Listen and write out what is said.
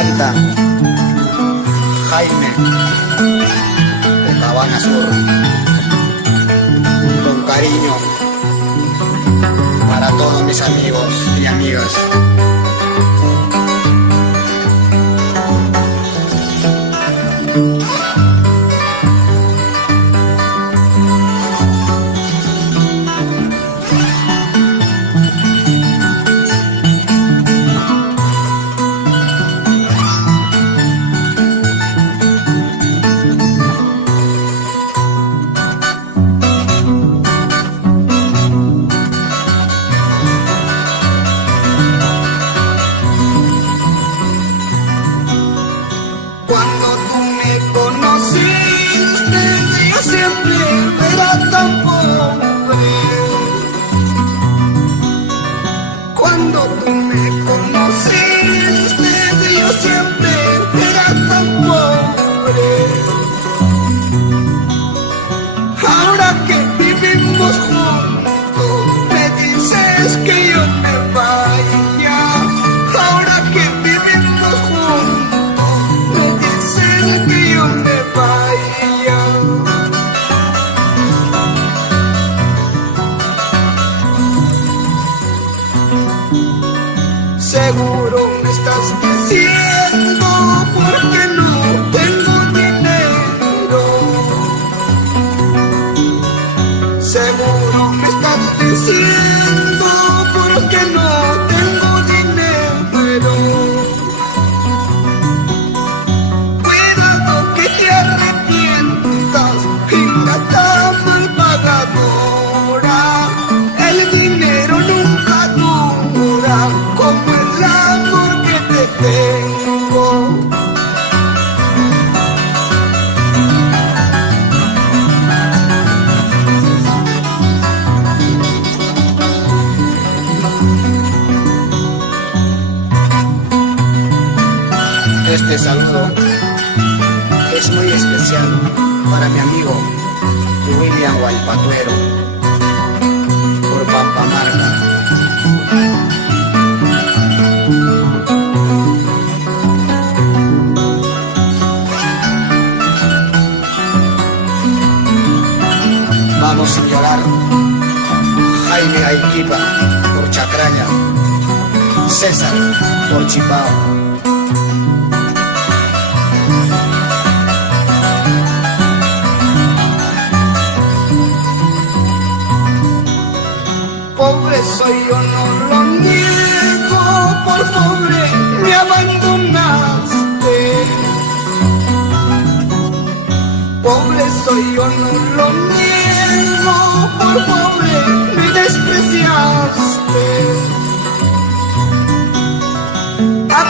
canta Jaime de Cabana Sur, con cariño para todos mis amigos y amigas. Cuando tú me conociste, yo siempre era tan pobre. Cuando tú me conociste, yo siempre era tan pobre. Ahora que vivimos juntos, me dices que yo me vaya. Ahora que vivimos juntos, que yo me vaya. Seguro me estás diciendo porque no tengo dinero. Seguro me estás diciendo porque no tengo dinero. El dinero nunca dura como el amor que te tengo. Este saludo es muy especial para mi amigo William Guaypatuero, por Pampamarca. Vamos sin llorar, Jaime Aiquipa, por Chacraña, César, por Chipao. Pobre soy yo, no lo niego, por pobre me abandonaste. Pobre soy yo, no lo niego, por pobre me despreciaste. A